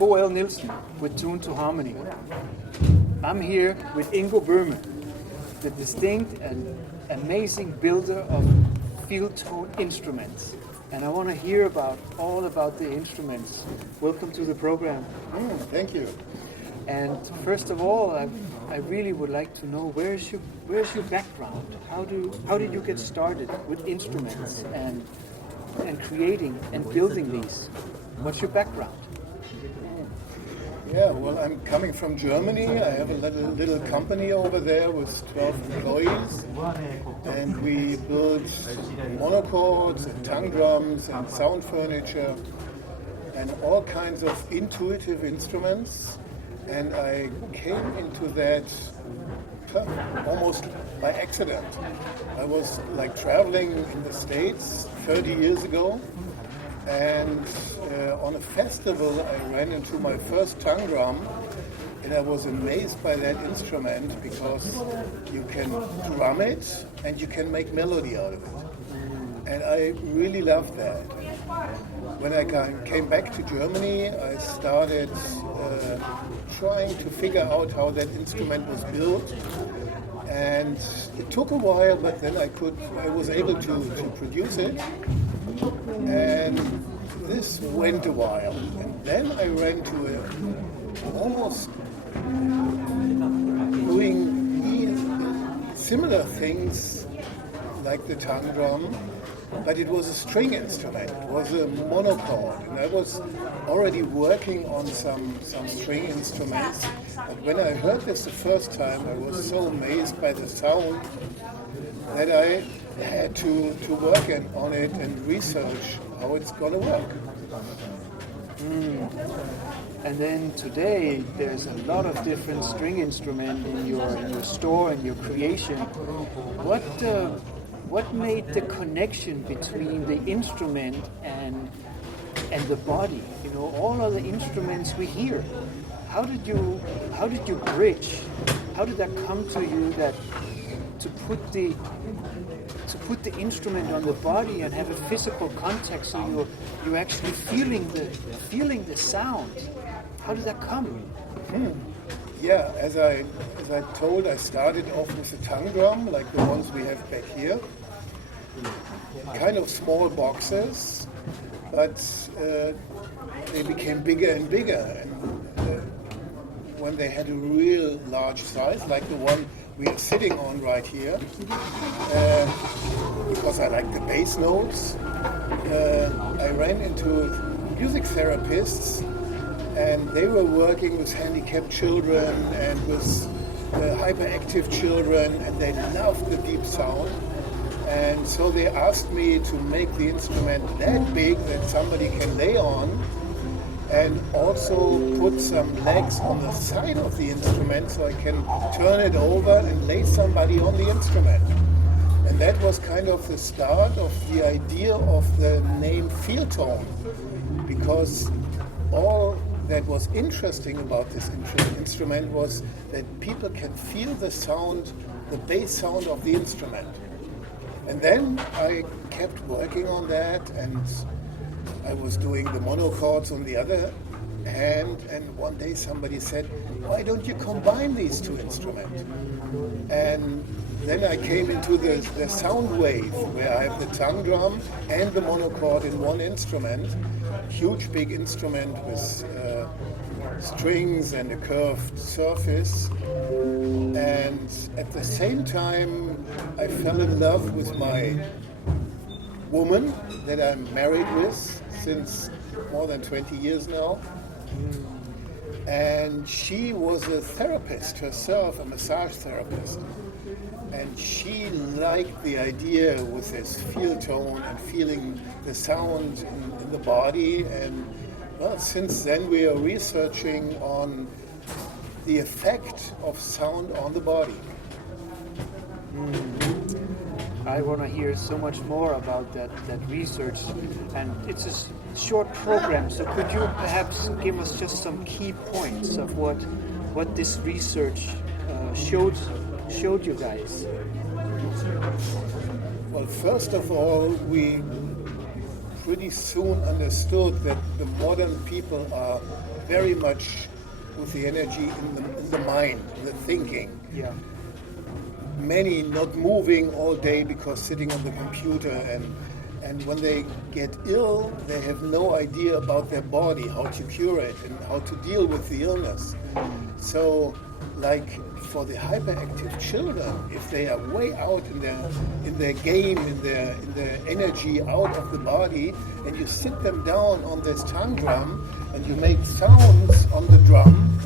Bo L. Nielsen with Tune to Harmony. I'm here with Ingo Berman, the distinct and amazing builder of Feeltone instruments. And I want to hear all about the instruments. Welcome to the program. Thank you. And first of all, I really would like to know where's your background? How did you get started with instruments and creating and building these? What's your background? Yeah, well, I'm coming from Germany. I have a little company over there with 12 employees, and we build monochords and tongue drums and sound furniture and all kinds of intuitive instruments. And I came into that almost by accident. I was traveling in the States 30 years ago, and on a festival I ran into my first tongue drum, and I was amazed by that instrument because you can drum it and you can make melody out of it. And I really loved that. When I came back to Germany, I started trying to figure out how that instrument was built. And it took a while, but then I was able to produce it. And this went a while. And then I ran to almost doing similar things like the tongue drum, but it was a string instrument. It was a monochord, and I was already working on some string instruments. But when I heard this the first time, I was so amazed by the sound that I had to work on it and research how it's going to work. And then today, there's a lot of different string instruments in your store and your creation. What made the connection between the instrument and the body? You know, all of the instruments we hear. How did you bridge? How did that come to you that to put the instrument on the body and have a physical contact, so you're actually feeling the sound? How did that come? Yeah, as I told, I started off with a tongue drum, like the ones we have back here. Kind of small boxes, but they became bigger and bigger. And when they had a real large size, like the one we are sitting on right here, because I like the bass notes, I ran into music therapists, and they were working with handicapped children and with hyperactive children, and they loved the deep sound. And so they asked me to make the instrument that big that somebody can lay on, and also put some legs on the side of the instrument so I can turn it over and lay somebody on the instrument. And that was kind of the start of the idea of the name Feeltone, because all that was interesting about this instrument was that people can feel the sound, the bass sound of the instrument. And then I kept working on that, and I was doing the monochords on the other hand, and one day somebody said, why don't you combine these two instruments? And then I came into the sound wave, where I have the tongue drum and the monochord in one instrument, huge big instrument with strings and a curved surface. And at the same time, I fell in love with my woman that I'm married with since more than 20 years now. And she was a therapist herself, a massage therapist. And she liked the idea with this Feeltone and feeling the sound in the body. And well, since then we are researching on the effect of sound on the body. I want to hear so much more about that research, and it's a short program, so could you perhaps give us just some key points of what this research showed you guys? Well, first of all, we pretty soon understood that the modern people are very much with the energy in the mind, in the thinking. Yeah. Many not moving all day because sitting on the computer, and when they get ill, they have no idea about their body, how to cure it and how to deal with the illness. So, like for the hyperactive children, if they are way out in their game, in their energy out of the body, and you sit them down on this tongue drum and you make sounds on the drum,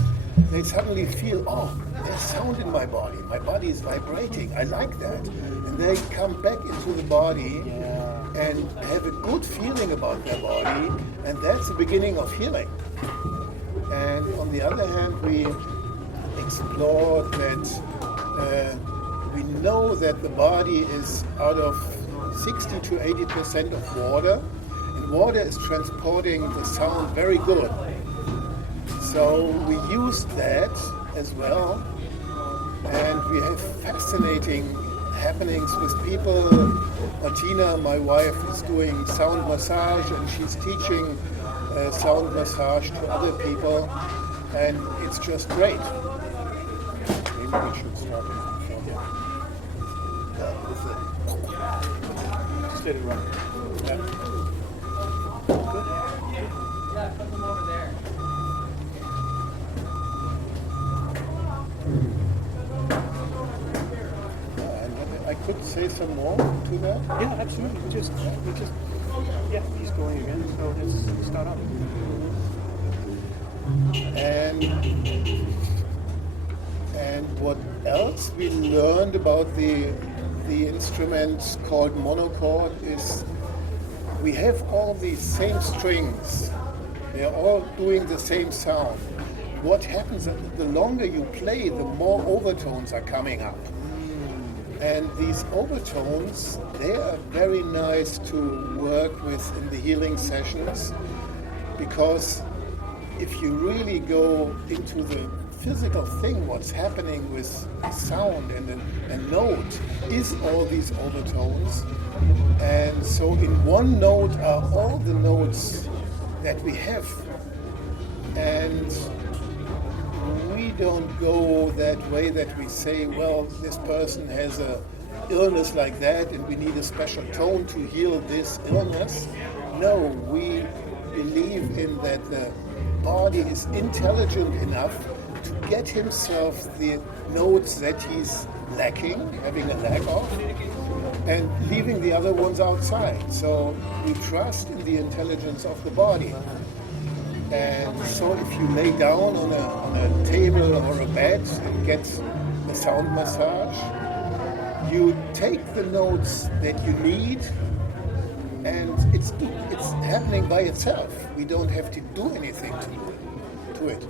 they suddenly feel, oh, there's sound in my body is vibrating, I like that. And they come back into the body and have a good feeling about their body, and that's the beginning of healing. And on the other hand, we explored that we know that the body is out of 60 to 80% of water, and water is transporting the sound very good. So we used that as well, and we have fascinating happenings with people. Martina, my wife, is doing sound massage, and she's teaching sound massage to other people, and it's just great. Maybe we should start with it. Just let it run. Yeah. Good. Yeah, put them over there. I could say some more to that. Yeah, absolutely. We just, yeah, he's going again. So let's start up. And what else we learned about the instrument called monochord is we have all these same strings. They're all doing the same sound. What happens is the longer you play, the more overtones are coming up. And these overtones, they are very nice to work with in the healing sessions, because if you really go into the physical thing, what's happening with sound and a note is all these overtones. And so in one note are all the notes that we have. And we don't go that way that we say, well, this person has a illness like that and we need a special tone to heal this illness. No, we believe in that the body is intelligent enough to get himself the notes that he's lacking, having a lack of, and leaving the other ones outside. So we trust in the intelligence of the body. And so if you lay down on a table or a bed and get a sound massage, you take the notes that you need, and it's happening by itself. We don't have to do anything to it.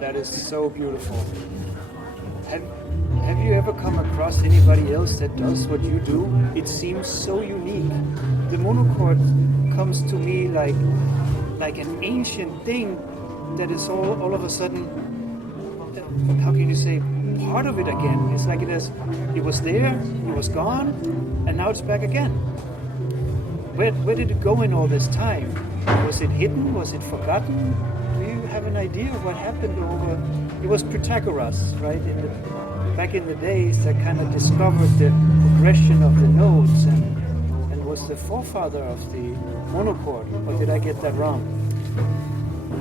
That is so beautiful. Have you ever come across anybody else that does what you do? It seems so unique. The monochord comes to me like an ancient thing that is all of a sudden, how can you say, part of it again. It's like it was there, it was gone, and now it's back again. Where did it go in all this time? Was it hidden? Was it forgotten? Do you have an idea of what happened over? It was Protagoras, right? Back in the days, that kind of discovered the progression of the notes and was the forefather of the monochord. Or did I get that wrong?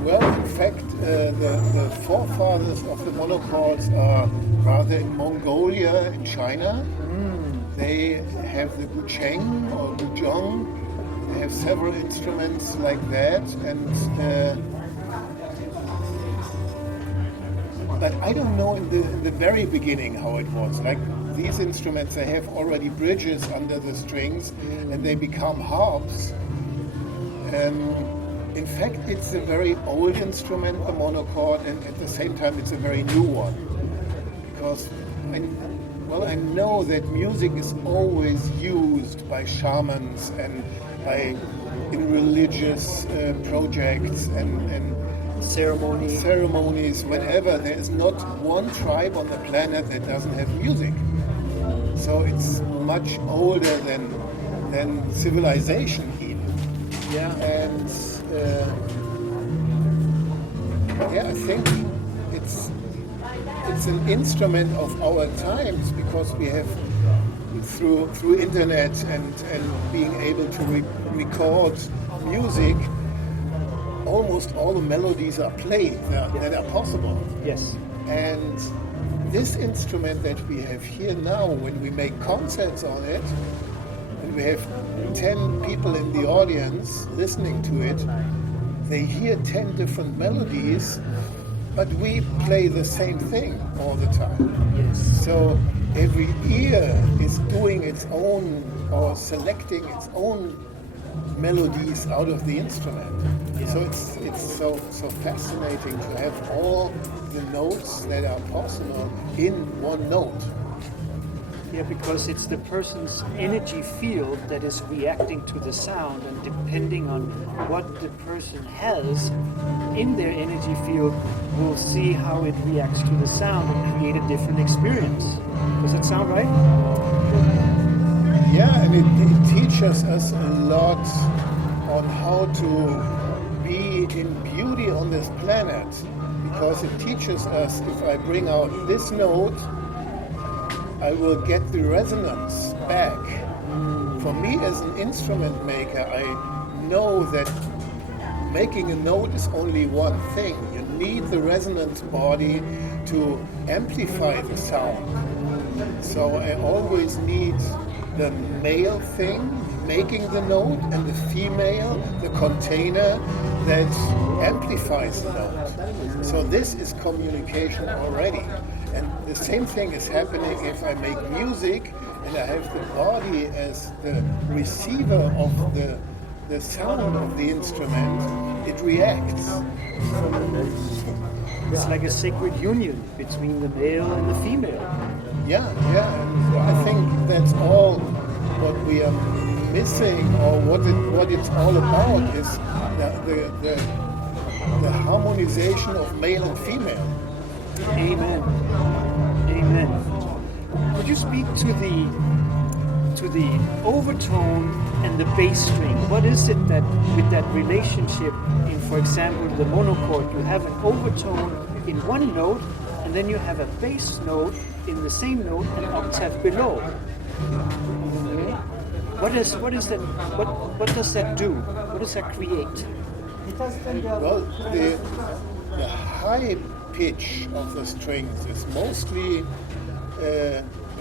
Well, in fact, the forefathers of the monochords are rather in Mongolia, in China. They have the gucheng or guzheng. They have several instruments like that, but I don't know in the very beginning how it was. Like these instruments, they have already bridges under the strings, and they become harps. In fact, it's a very old instrument, the monochord, and at the same time, it's a very new one. Because I know that music is always used by shamans and in religious projects and ceremonies, whenever. There is not one tribe on the planet that doesn't have music. So it's much older than civilization even. Yeah. And Yeah, I think it's an instrument of our times because we have through internet and being able to record music, almost all the melodies are played that are possible. Yes. And this instrument that we have here now, when we make concerts on it, and we have 10 people in the audience listening to it, they hear 10 different melodies, but we play the same thing all the time. Yes. So every ear is doing its own or selecting its own melodies out of the instrument. Yeah. So it's so fascinating to have all the notes that are possible in one note. Yeah, because it's the person's energy field that is reacting to the sound, and depending on what the person has in their energy field, we'll see how it reacts to the sound and create a different experience. Does that sound right? Yeah, and it teaches us a lot on how to be in beauty on this planet, because it teaches us if I bring out this note, I will get the resonance back. For me as an instrument maker, I know that making a note is only one thing. You need the resonance body to amplify the sound. So I always need the male thing, making the note, and the female, the container that amplifies the note. So this is communication already. And the same thing is happening if I make music and I have the body as the receiver of the sound of the instrument. It reacts. It's like a sacred union between the male and the female. Yeah. And I think that's all what we are missing, or what it's all about is the harmonization of male and female. Amen. Could you speak to the overtone and the bass string? What is it that with that relationship in, for example, the monochord, you have an overtone in one note, and then you have a bass note in the same note, an octave below. What does that do? What does that create? Well, the high pitch of the strings is mostly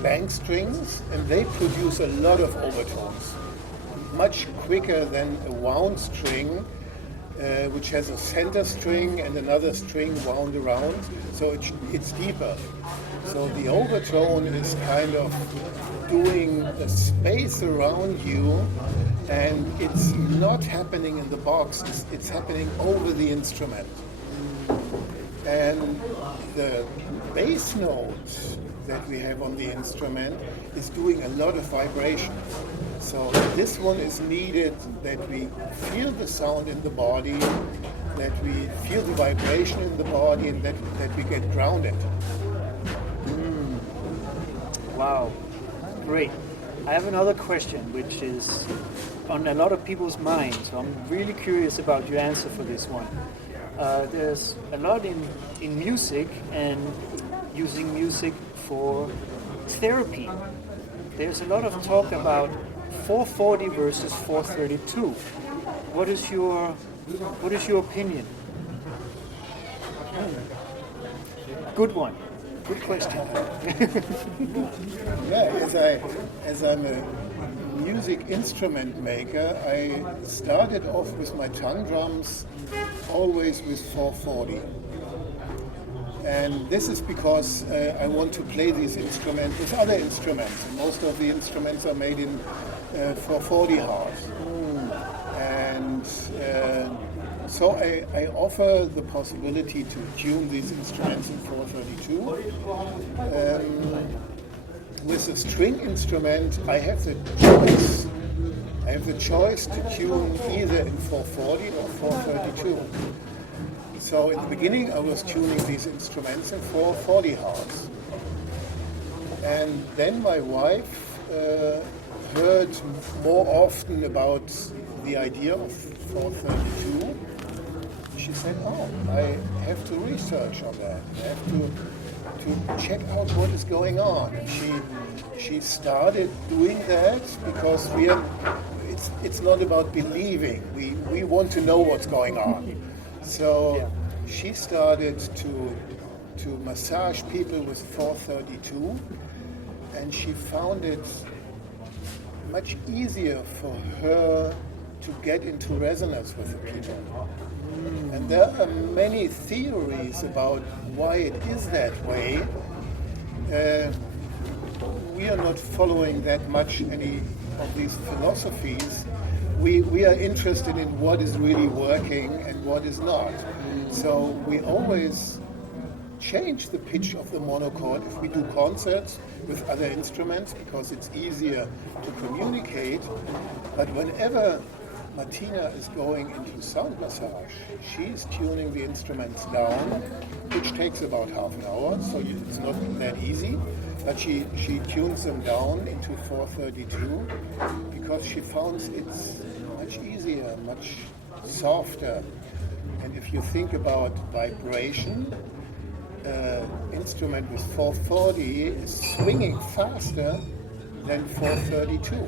blank strings, and they produce a lot of overtones, much quicker than a wound string, which has a center string and another string wound around, so it's deeper. So the overtone is kind of doing a space around you, and it's not happening in the box, it's happening over the instrument. And the bass note that we have on the instrument is doing a lot of vibration. So this one is needed, that we feel the sound in the body, that we feel the vibration in the body, and that we get grounded. Wow, great. I have another question which is on a lot of people's minds, so I'm really curious about your answer for this one. There's a lot in music and using music for therapy. There's a lot of talk about 440 versus 432. What is your opinion? Good one. Good question. Yeah, as I'm a music instrument maker, I started off with my tongue drums always with 440. And this is because I want to play these instruments with other instruments. And most of the instruments are made in 440 Hz. And so I offer the possibility to tune these instruments in 432. With a string instrument, I have the choice. I have the choice to tune either in 440 or 432. So in the beginning, I was tuning these instruments in 440 Hz. And then my wife heard more often about the idea of 432. she said, oh, I have to research on that. I have to check out what is going on. And she started doing that because it's not about believing. We want to know what's going on. So she started to massage people with 432, and she found it much easier for her to get into resonance with the people. And there are many theories about why it is that way. We are not following that much any of these philosophies. We are interested in what is really working and what is not. So we always change the pitch of the monochord if we do concerts with other instruments because it's easier to communicate. But whenever Martina is going into sound massage, she's tuning the instruments down, which takes about half an hour, so it's not that easy. But she tunes them down into 432 because she found it's much easier, much softer. And if you think about vibration, instrument with 440 is swinging faster than 432.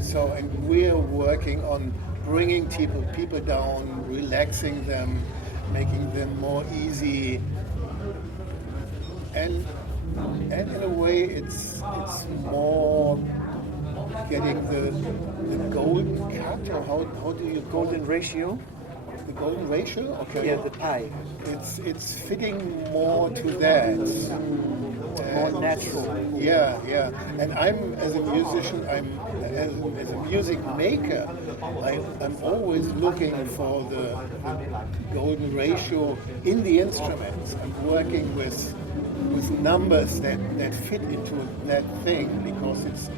So, and we're working on bringing people down, relaxing them, making them more easy, and in a way, it's more getting the golden cut, or how do you call Golden ratio? the golden ratio? Okay. Yeah, the pi. It's fitting more to that. More natural. Yeah. And I'm, as a musician, as a music maker, I'm always looking for the golden ratio in the instruments. I'm working with numbers that fit into that thing because it's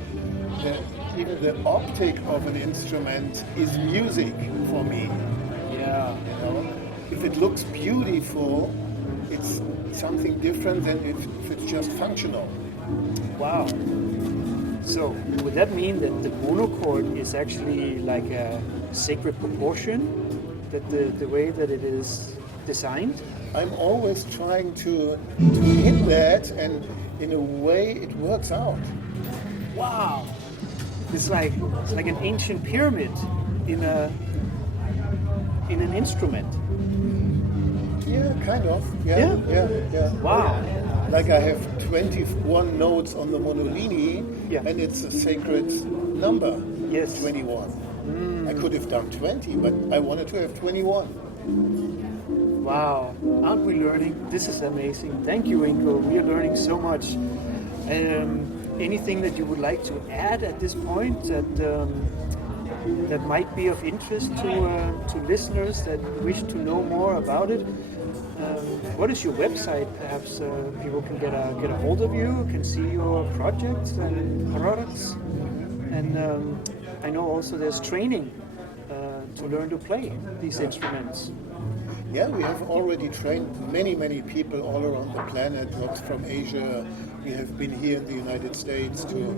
even the optic of an instrument is music for me. Yeah. You know? If it looks beautiful, it's something different than if it's just functional. Wow. So would that mean that the monochord is actually like a sacred proportion, that the way that it is designed? I'm always trying to hit that, and in a way it works out. Wow. It's like an ancient pyramid in an instrument. Yeah, kind of. Yeah. Wow. Like I have 21 notes on the monolini, and it's a sacred number. Yes. 21. I could have done 20, but I wanted to have 21. Wow. Aren't we learning? This is amazing. Thank you, Ingo. We are learning so much. Anything that you would like to add at this point that might be of interest to listeners that wish to know more about it? What is your website? Perhaps people can get a hold of you, can see your projects and products. And I know also there's training to learn to play these instruments. Yeah, we have already trained many people all around the planet, lots from Asia. We have been here in the United States to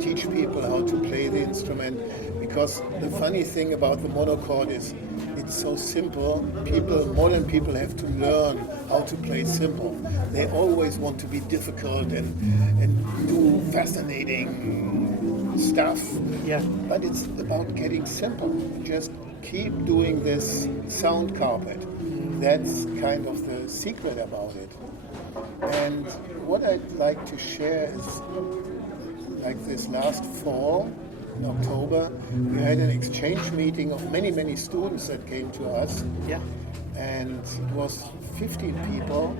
teach people how to play the instrument. Because the funny thing about the monochord is it's so simple. Modern people have to learn how to play simple. They always want to be difficult and do fascinating stuff. Yeah. But it's about getting simple. Just keep doing this sound carpet. That's kind of the secret about it. And what I'd like to share is, like this last fall, in October, we had an exchange meeting of many students that came to us. Yeah. And it was 15 people.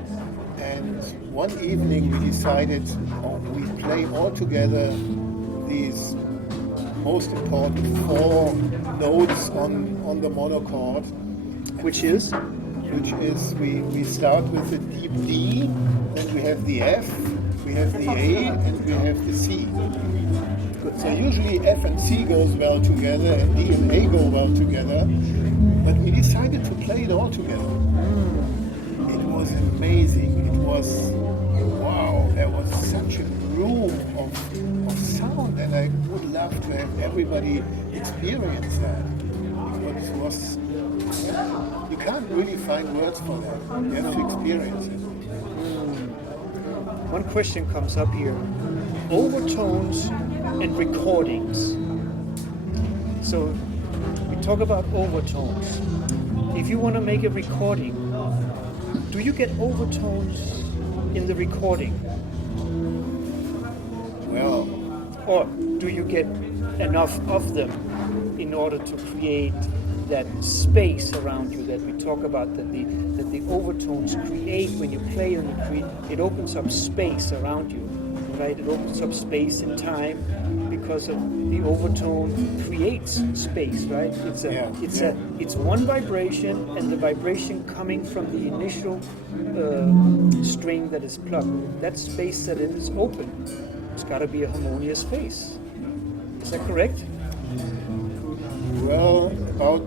And one evening we decided we play all together these most important 4 notes on the monochord. Which is we start with the deep D, then we have the F, we have the A, and we have the C. So usually F and C goes well together, and D and A go well together, but we decided to play it all together. It was amazing. It was, wow, there was such a room of sound, and I would love to have everybody experience that. It was, you can't really find words for that. You have to experience it. One question comes up here. Overtones and recordings. So we talk about overtones. If you want to make a recording, do you get overtones in the recording? Well, Or do you get enough of them in order to create that space around you that we talk about, that the overtones create when you play and you create, it opens up space around you, right? It opens up space and time because of the overtone creates space, right? It's one vibration, and the vibration coming from the initial string that is plucked. That space that it is open, it's got to be a harmonious space. Is that correct? well, about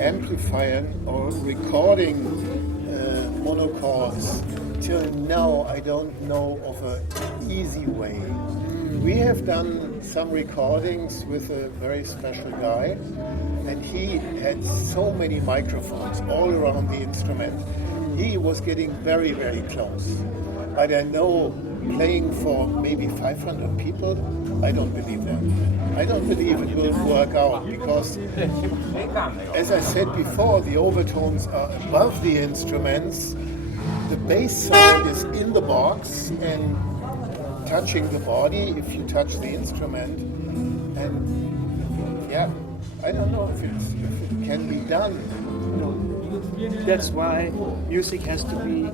amplifying or recording monochords, till now I don't know of an easy way. We have done some recordings with a very special guy, and he had so many microphones all around the instrument. He was getting very, very close. But I know, playing for maybe 500 people, I don't believe that. I don't believe it will work out, because, as I said before, the overtones are above the instruments. The bass sound is in the box and touching the body if you touch the instrument. And yeah, I don't know if it can be done. That's why music has to be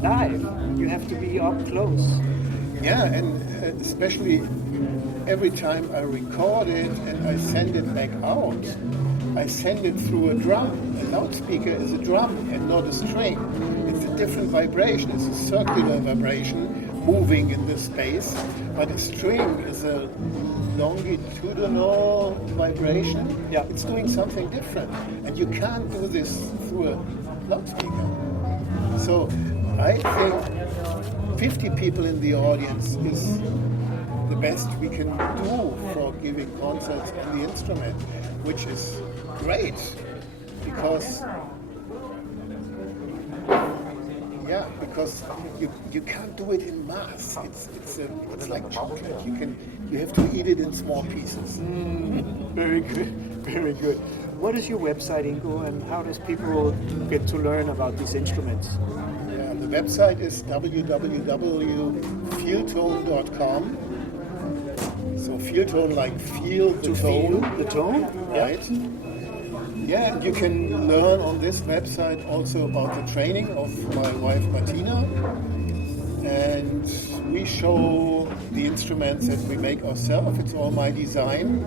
live. You have to be up close. Yeah, and especially every time I record it and I send it back out, I send it through a drum. A loudspeaker is a drum and not a string. It's a different vibration. It's a circular vibration moving in the space, but a string is a longitudinal vibration. Yeah. It's doing something different, and you can't do this through a loudspeaker. So I think 50 people in the audience is the best we can do for giving concerts on the instrument, which is great, because you can't do it in mass. It's like chocolate. You have to eat it in small pieces. Very good, very good. What is your website, Ingo, and how does people get to learn about these instruments? Yeah, the website is www.feeltone.com. So Feeltone, like feel the tone. The tone, Right. Yeah, and you can learn on this website also about the training of my wife Martina. And we show the instruments that we make ourselves. It's all my design.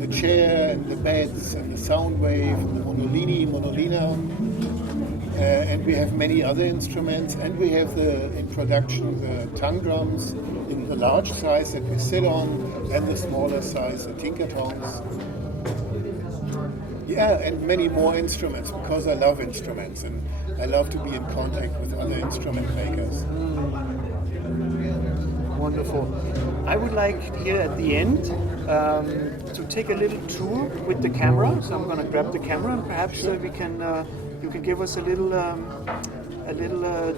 The chair and the beds and the sound wave, and the monolina. And we have many other instruments. And we have in production the tongue drums in the large size that we sit on, and the smaller size, the tinker tones. Yeah, and many more instruments, because I love instruments and I love to be in contact with other instrument makers. Wonderful. I would like here at the end to take a little tour with the camera. So I'm going to grab the camera, and perhaps we can you can give us a little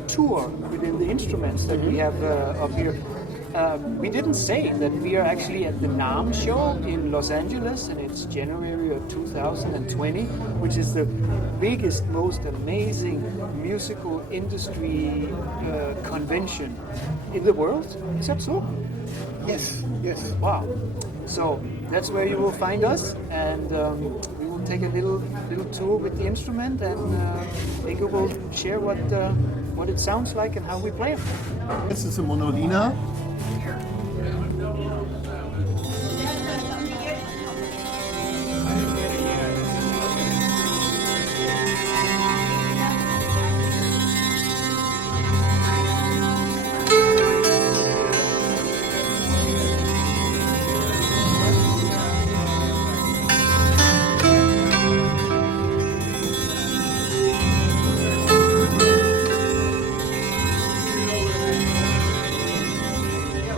tour within the instruments that we have up here. We didn't say that we are actually at the NAMM show in Los Angeles, and it's January of 2020, which is the biggest, most amazing musical industry convention in the world. Is that so? Yes. Wow. So that's where you will find us, and we will take a little tour with the instrument, and Ingo will share what it sounds like and how we play it. This is a monolina.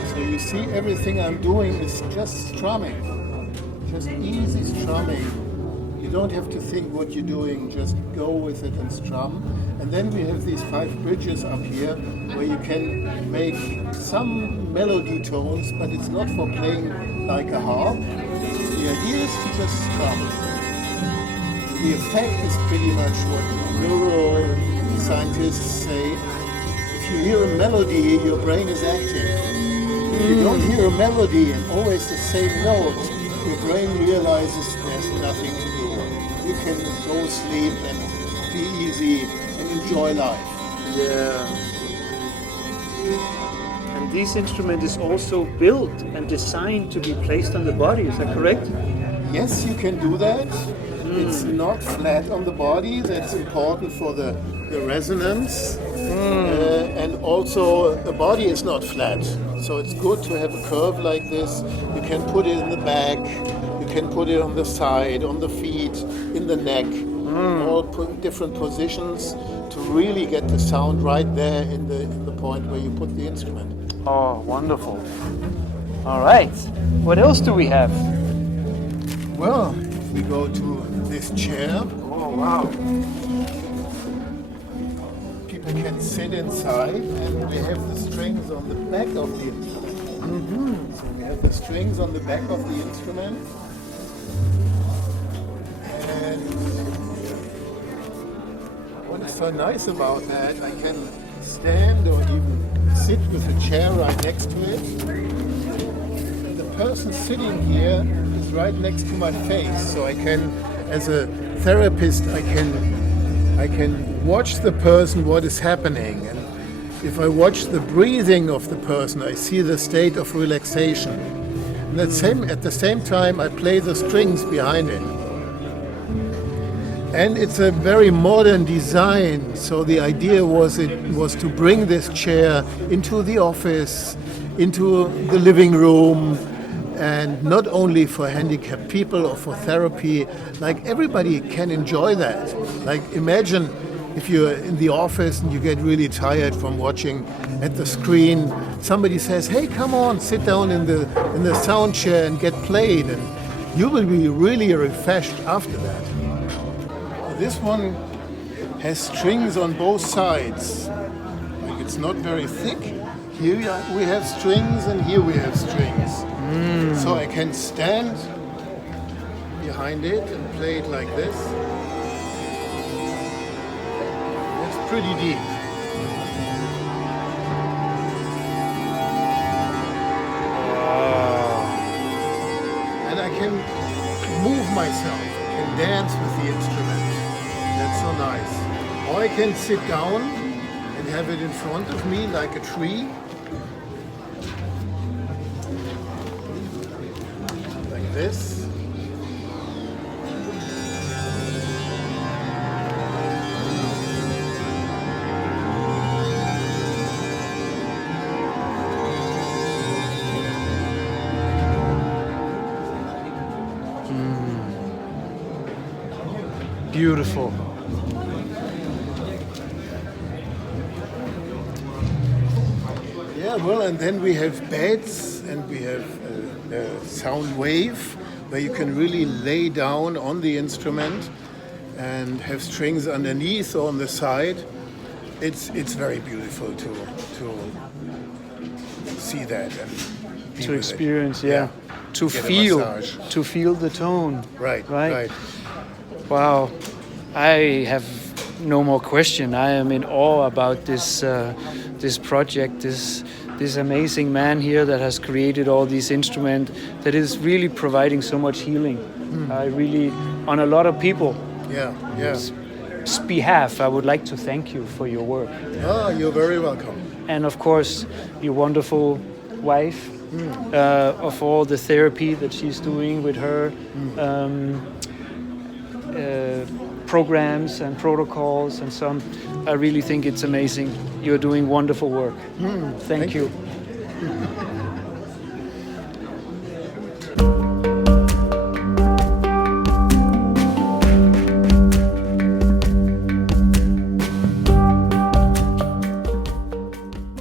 So you see, everything I'm doing is just strumming. just easy strumming. You don't have to think what you're doing, just go with it and strum. And then we have these 5 bridges up here where you can make some melody tones, but it's not for playing like a harp. The idea is to just strum. The effect is pretty much what neuroscientists say. If you hear a melody, your brain is active. If you don't hear a melody and always the same note, your brain realizes there's nothing to do. You can go sleep and be easy and enjoy life. Yeah. And this instrument is also built and designed to be placed on the body, is that correct? Yes, you can do that. It's not flat on the body. That's important for the resonance. And also the body is not flat. So it's good to have a curve like this. You can put it in the back. You can put it on the side, on the feet, in the neck. All put different positions to really get the sound right there in the point where you put the instrument. Oh, wonderful. All right. What else do we have? Well, if we go to this chair, Oh, wow. people can sit inside, and we have the strings on the back of the instrument. So we have the strings on the back of the instrument. And what is so nice about that, I can stand or even sit with a chair right next to it. The person sitting here is right next to my face, so I can, as a therapist, I can watch the person, what is happening, and if I watch the breathing of the person, I see the state of relaxation. And at the same time, I play the strings behind it. And it's a very modern design, so the idea was to bring this chair into the office, into the living room, and not only for handicapped people or for therapy, like everybody can enjoy that. Like imagine if you're in the office and you get really tired from watching at the screen, somebody says, hey, come on, sit down in the sound chair and get played, and you will be really refreshed after that. This one has strings on both sides. Like it's not very thick. Here we have strings and here we have strings. So I can stand behind it and play it like this. It's pretty deep. And I can move myself, I can dance with the instrument. That's so nice. Or I can sit down and have it in front of me like a tree. Like this. Beautiful. Yeah, well, and then we have beds and we have a sound wave where you can really lay down on the instrument and have strings underneath or on the side. It's very beautiful to see that and be To with experience, it. yeah. To Get a feel, massage. to feel the tone. Right. Wow, I have no more question. I am in awe about this this project, this amazing man here that has created all these instruments that is really providing so much healing. I really, on a lot of people. Yeah. Behalf, I would like to thank you for your work. Ah, you're very welcome. And of course, your wonderful wife, of all the therapy that she's doing with her programs and protocols and so on. I really think it's amazing. You're doing wonderful work. Thank you.